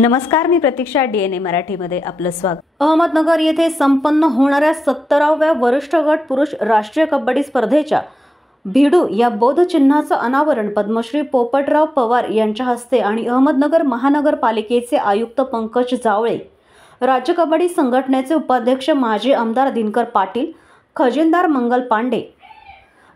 नमस्कार, मी प्रतीक्षा. DNA मराठीमध्ये आपलं स्वागत. अहमदनगर येथे संपन्न होणाऱ्या 17व्या वरिष्ठ गट पुरुष राष्ट्रीय कबड्डी स्पर्धेच्या भिडू या बौद्ध चिन्हाचं अनावरण पद्मश्री पोपटराव पवार यांच्या हस्ते आणि अहमदनगर महानगरपालिकेचे आयुक्त पंकज जावळे, राज्य कबड्डी संघटनेचे उपाध्यक्ष माजी आमदार दिनकर पाटील, खजिनदार मंगल पांडे,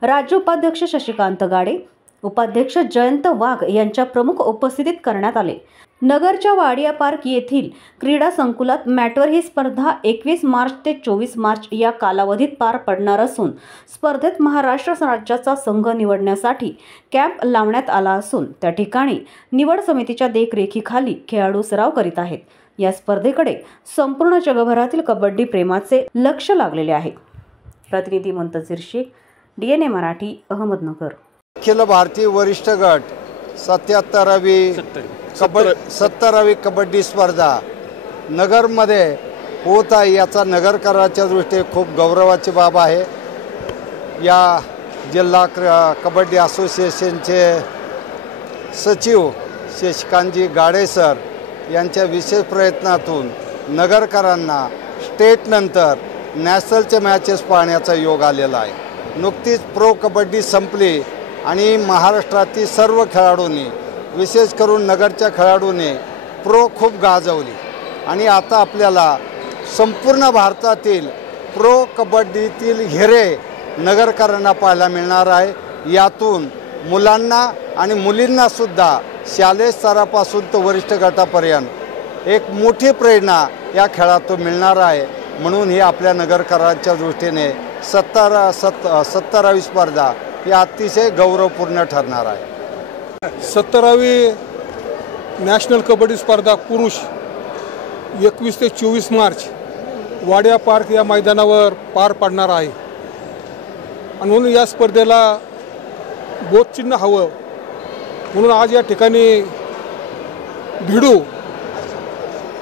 राज्य उपाध्यक्ष शशिकांत गाडे, उपाध्यक्ष जयंत वाघ यांच्या प्रमुख उपस्थितीत करण्यात आले. नगरच्या वाडिया पार्क येथील क्रीडा संकुलात मॅटवर ही स्पर्धा 21 मार्च ते 24 मार्च या कालावधीत पार पडणार असून स्पर्धेत महाराष्ट्र राज्याचा संघ निवडण्यासाठी कॅम्प लावण्यात आला असून त्या ठिकाणी निवड समितीच्या देखरेखीखाली खेळाडू सराव करीत आहेत. या स्पर्धेकडे संपूर्ण जगभरातील कबड्डी प्रेमाचे लक्ष लागलेले आहे. प्रतिनिधी मुंतजीर शेख, DNA मराठी, अहमदनगर. अखिल भारतीय वरिष्ठ गट 70वी कबड्डी स्पर्धा नगरमध्ये होत आहे. याचा नगरकरांच्या दृष्टीने खूप गौरवाची बाब आहे. या जिल्हा कबड्डी असोसिएशनचे सचिव शशिकांतजी गाडे सर यांच्या विशेष प्रयत्नातून नगरकरांना स्टेटनंतर नॅशनलचे मॅचेस पाहण्याचा योग आलेला आहे. नुकतीच प्रो कबड्डी संपली आणि महाराष्ट्रातील सर्व खेळाडूंनी, विशेष करून नगरच्या खेळाडूंनी प्रो खूप गाजवली आणि आता आपल्याला संपूर्ण भारतातील प्रो कबड्डीतील हिरे नगरकरांना पाहायला मिळणार आहे. यातून मुलांना आणि मुलींनासुद्धा शालेय स्तरापासून तर वरिष्ठ गटापर्यंत एक मोठी प्रेरणा या खेळातून मिळणार आहे. म्हणून ही आपल्या नगरकरांच्या दृष्टीने 17वी स्पर्धा ही अतिशय गौरवपूर्ण ठरणार आहे. 17वी नॅशनल कबड्डी स्पर्धा पुरुष 21 ते 24 मार्च वाडिया पार्क या मैदानावर पार पडणार आहे. आणि म्हणून या स्पर्धेला बोधचिन्ह हवं म्हणून आज या ठिकाणी भिडू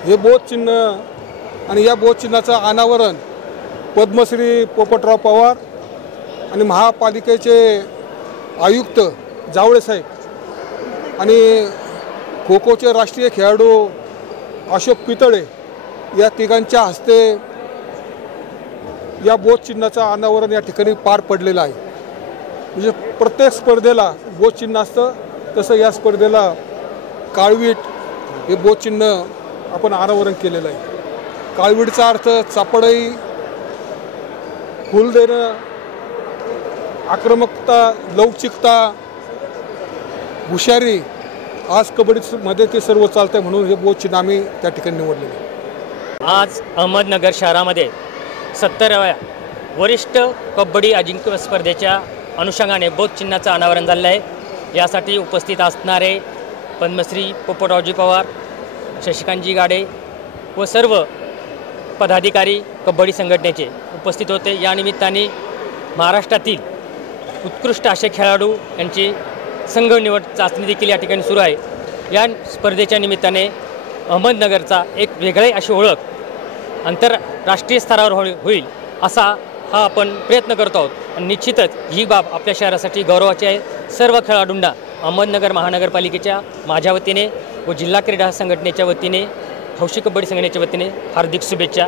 हे बोधचिन्ह आणि या बोधचिन्हाचं अनावरण पद्मश्री पोपटराव पवार आणि महापालिकेचे आयुक्त जावळे साहेब आणि खो खोचे राष्ट्रीय खेळाडू अशोक पितळे या तिघांच्या हस्ते या बोधचिन्हाचं अनावरण या ठिकाणी पार पडलेलं आहे. म्हणजे प्रत्येक स्पर्धेला बोधचिन्ह असतं, तसं या स्पर्धेला काळवीट हे बोधचिन्ह आपण अनावरण केलेलं आहे. काळवीटचा अर्थ चापडई, फुल देणं, आक्रमकता, लवचिकता, हुशारी. आज कबड्डीमध्ये ते सर्व चालतंय म्हणून हे बोधचिन्ह आम्ही त्या ठिकाणी निवडलेले. आज अहमदनगर शहरामध्ये 17व्या वरिष्ठ कबड्डी अजिंक्य स्पर्धेच्या अनुषंगाने बोधचिन्हाचं अनावरण झालं आहे. यासाठी उपस्थित असणारे पद्मश्री पोपटरावजी पवार, शशिकांतजी गाडे व सर्व पदाधिकारी कबड्डी संघटनेचे उपस्थित होते. या निमित्ताने महाराष्ट्रातील उत्कृष्ट असे खेळाडू यांची संघ निवड चाचणी देखील या ठिकाणी सुरू आहे. या स्पर्धेच्या निमित्ताने अहमदनगरचा एक वेगळी अशी ओळख आंतरराष्ट्रीय स्तरावर होईल असा हा आपण प्रयत्न करतो आहोत. आणि निश्चितच ही बाब आपल्या शहरासाठी गौरवाची आहे. सर्व खेळाडूंना अहमदनगर महानगरपालिकेच्या माझ्या वतीने व जिल्हा क्रीडा संघटनेच्या वतीने, हौशी कबड्डी संघटनेच्या वतीने हार्दिक शुभेच्छा.